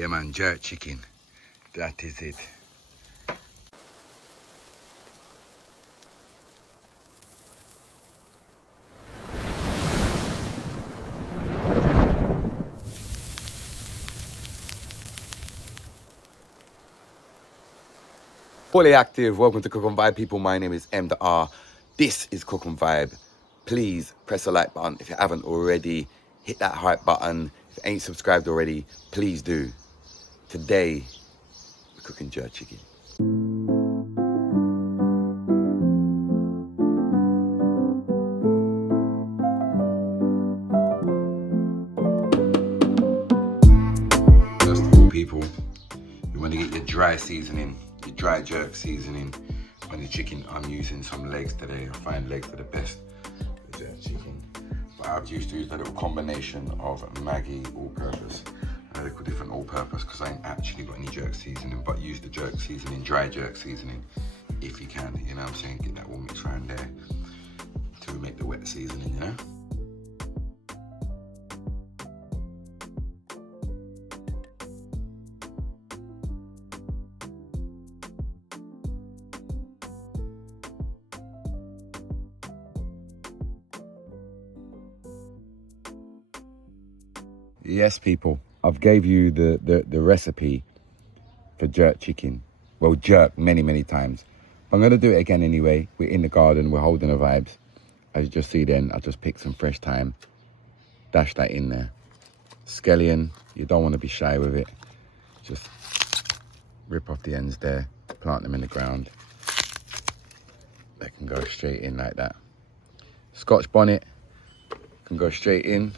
Yeah man, jerk chicken. That is it. Fully active. Welcome to Cook and Vibe, people. My name is M the R. This is Cook and Vibe. Please press the like button if you haven't already. Hit that hype button. If you ain't subscribed already, please do. Today, we're cooking jerk chicken. First of all, people, you want to get your dry seasoning, your dry jerk seasoning on your chicken. I'm using some legs today. I find legs are the best for jerk chicken. But I've used to use a little combination of Maggi all-purpose and a little different all-purpose because I ain't actually got any jerk seasoning, but use the jerk seasoning, dry jerk seasoning, if you can, you know what I'm saying? Get that all mixed around there till we make the wet seasoning, you know? Yes, people, I've gave you the recipe for jerk chicken. Well, jerk many times. But I'm going to do it again anyway. We're in the garden, we're holding the vibes. As you just see then, I just picked some fresh thyme. Dash that in there. Scallion, you don't want to be shy with it. Just rip off the ends there, plant them in the ground. They can go straight in like that. Scotch bonnet can go straight in.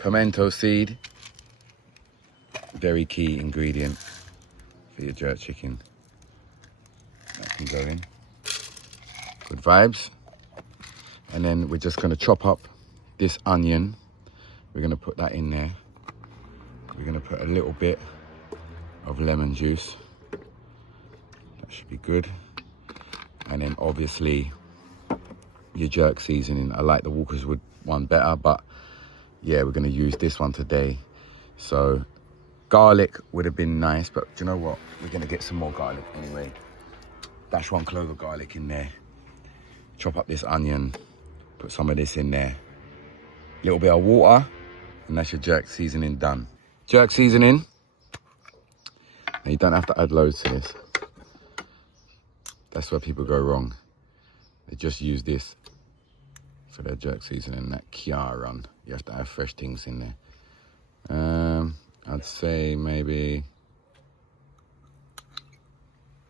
Pimento seed, very key ingredient for your jerk chicken. That can go in. Good vibes. And then we're just going to chop up this onion. We're going to put that in there. We're going to put a little bit of lemon juice. That should be good. And then obviously your jerk seasoning. I like the Walkerswood one better, but yeah, we're going to use this one today. So garlic would have been nice, but do you know what? We're going to get some more garlic anyway. Dash 1 clove of garlic in there. Chop up this onion. Put some of this in there. A little bit of water. And that's your jerk seasoning done. Jerk seasoning. And you don't have to add loads to this. That's where people go wrong. They just use this for their jerk seasoning, that Kia run. You have to have fresh things in there. I'd say maybe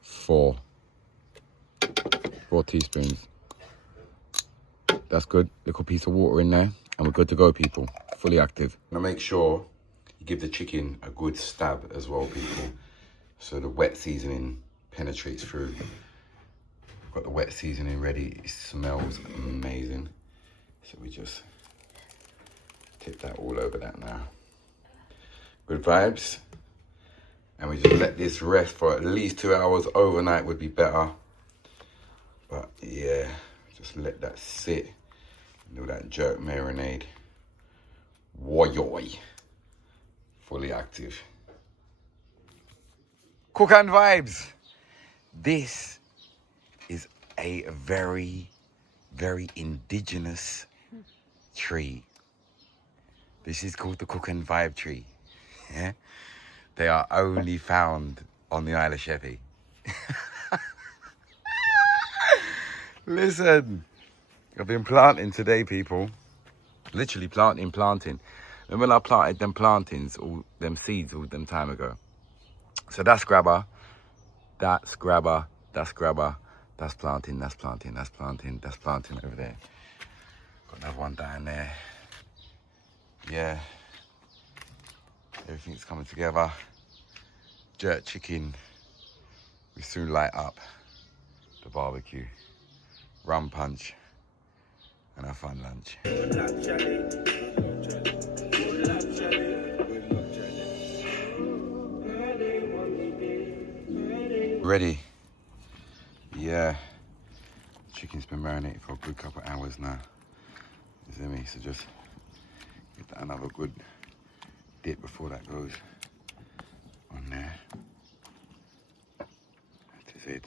4 teaspoons. That's good. Little piece of water in there, and we're good to go, people. Fully active. Now make sure you give the chicken a good stab as well, people, so the wet seasoning penetrates through. Got the wet seasoning ready. It smells amazing. So we just tip that all over that now. Good vibes. And we just let this rest for at least 2 hours. Overnight would be better. But yeah, just let that sit. Do that jerk marinade. Woyoy. Fully active. Cook and Vibes. This is a very indigenous tree. This is called the Cook and Vibe tree. Yeah? They are only found on the Isle of Sheppey. Listen, I've been planting today, people. Literally planting. And when I planted them plantings, all them seeds all them time ago. So that's grabber, that's grabber, that's grabber, that's planting over there. Got another one down there. Yeah. Everything's coming together. Jerk chicken. We soon light up the barbecue. Rum punch and a fun lunch. Ready? Yeah. Chicken's been marinated for a good couple of hours now. You see me? So just give that another good dip before that goes on there. That is it.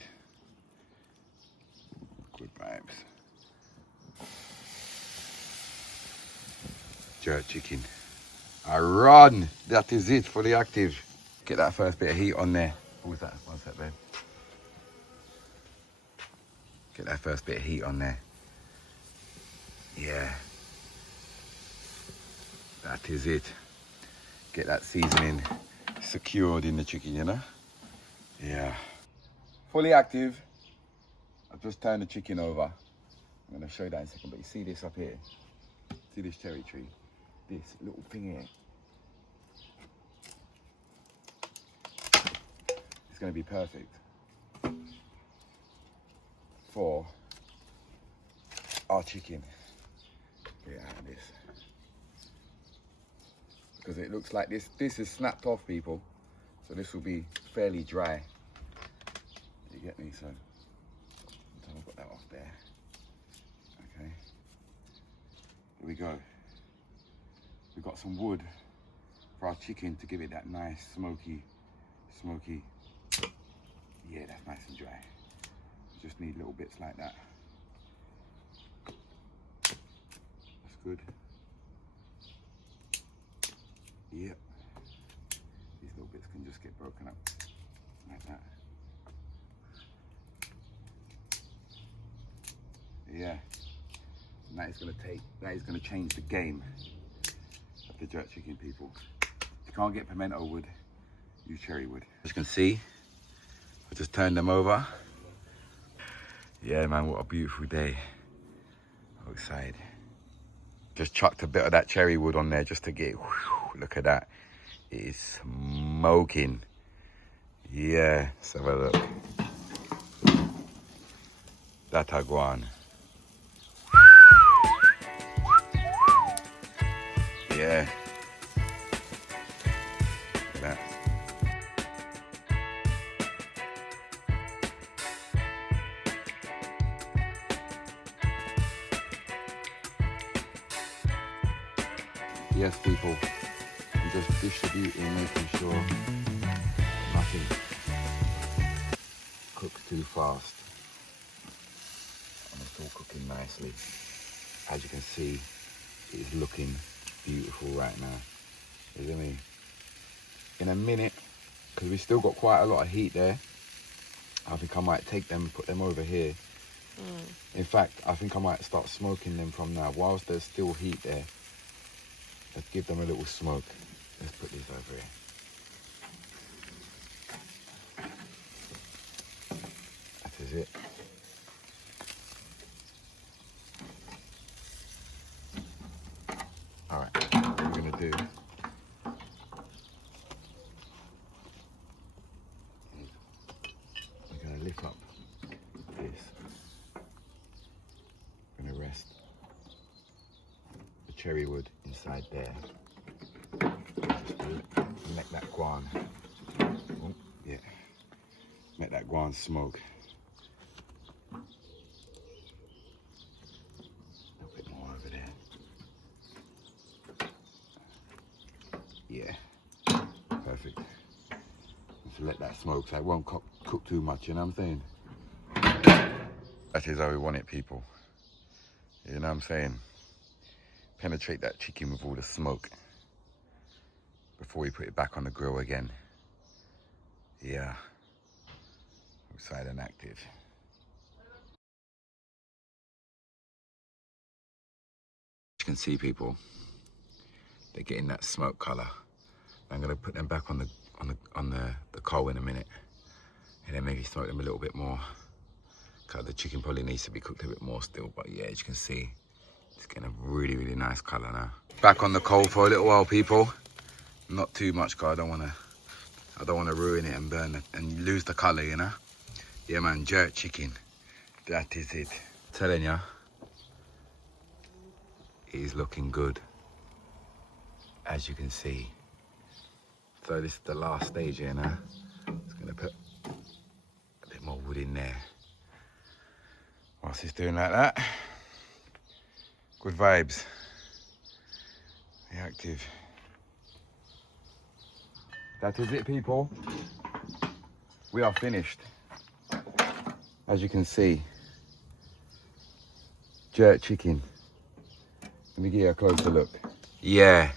Good vibes. Jerk chicken. I run. That is it, fully active. Get that first bit of heat on there. What was that? One sec, babe. Get that first bit of heat on there. Yeah. That is it. Get that seasoning secured in the chicken, you know? Yeah. Fully active. I've just turned the chicken over. I'm gonna show you that in a second, but you see this up here? See this cherry tree? This little thing here. It's gonna be perfect for our chicken. Get out of this. Because it looks like this is snapped off, people. So this will be fairly dry. You get me? So I'll put that off there. Okay. Here we go. We've got some wood for our chicken to give it that nice smoky. Yeah, that's nice and dry. You just need little bits like that. That's good. Yep. These little bits can just get broken up like that. Yeah. And that is gonna change the game of the jerk chicken, people. If you can't get pimento wood, use cherry wood. As you can see, I just turned them over. Yeah, man, what a beautiful day outside. Just chucked a bit of that cherry wood on there just to get, whew, look at that. It is smoking. Yeah, let's have a look. That aguan. Yeah. Look at that. Yes, people, I'm just distributing, making sure nothing cooks too fast. And it's all cooking nicely. As you can see, it is looking beautiful right now. You see me? In a minute, because we've still got quite a lot of heat there, I think I might take them, put them over here. In fact, I think I might start smoking them from now. Whilst there's still heat there, let's give them a little smoke. Let's put these over here. That is it. All right, what we're gonna do is we're gonna lift up this. We're gonna rest the cherry wood inside there. Just to let that guan, oh, yeah, let that guan smoke. A bit more over there. Yeah, perfect. Just let that smoke so it won't cook too much, you know what I'm saying? That is how we want it, people. You know what I'm saying? Penetrate that chicken with all the smoke before we put it back on the grill again. Yeah, outside and active. You can see, people, they're getting that smoke color. I'm gonna put them back on the coal in a minute, and then maybe smoke them a little bit more. Cause the chicken probably needs to be cooked a bit more still, but yeah, as you can see, it's getting a really, really nice color now. Back on the coal for a little while, people. Not too much, cause I don't wanna ruin it and burn it and lose the color, you know. Yeah, man, jerk chicken. That is it. Telling ya, it is looking good, as you can see. So this is the last stage here now. Just gonna put a bit more wood in there. Whilst it's doing like that, good vibes. Be active. That is it, people. We are finished. As you can see, jerk chicken. Let me give you a closer look. Yeah.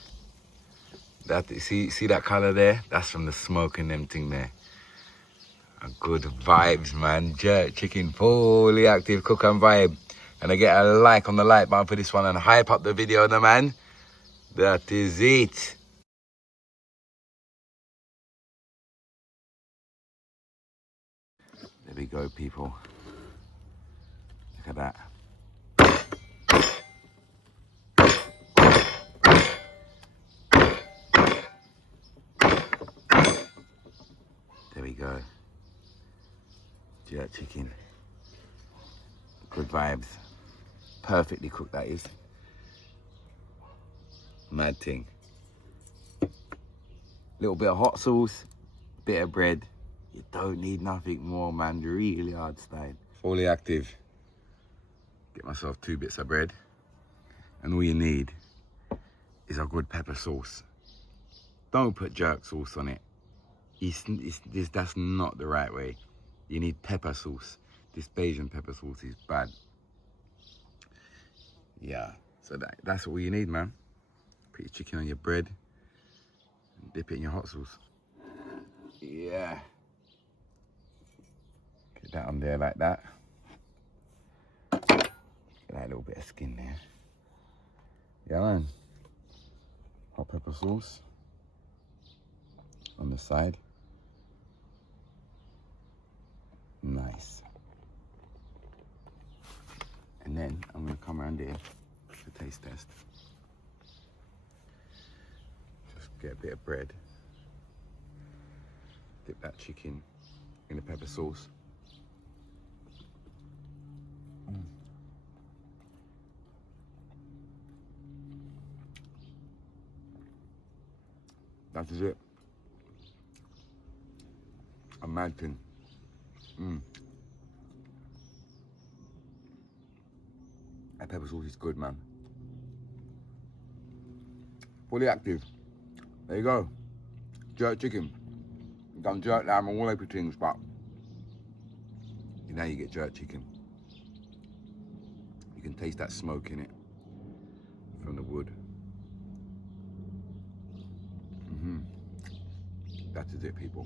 That see that colour there? That's from the smoke and them thing there. Good vibes, man. Jerk chicken, fully active cook and vibe. And I get a like on the like button for this one and hype up the video, the man. That is it. There we go, people. Look at that. There we go. Jerk chicken. Good vibes. Perfectly cooked, that is. Mad thing. Little bit of hot sauce, bit of bread. You don't need nothing more, man. Really hard style. Fully active. Get myself 2 bits of bread. And all you need is a good pepper sauce. Don't put jerk sauce on it. That's not the right way. You need pepper sauce. This Bajan pepper sauce is bad. Yeah, so that's all you need, man. Put your chicken on your bread and dip it in your hot sauce. Yeah. Get that on there like that. Get that little bit of skin there. Yeah, man. Hot pepper sauce on the side. Nice. And then I'm gonna come around here to taste test. Just get a bit of bread. Dip that chicken in the pepper sauce. That is it. A mad thing. That pepper sauce is good, man. Fully active. There you go. Jerk chicken. Done jerk lamb and all over things, but now you get jerk chicken. You can taste that smoke in it from the wood. That is it, people.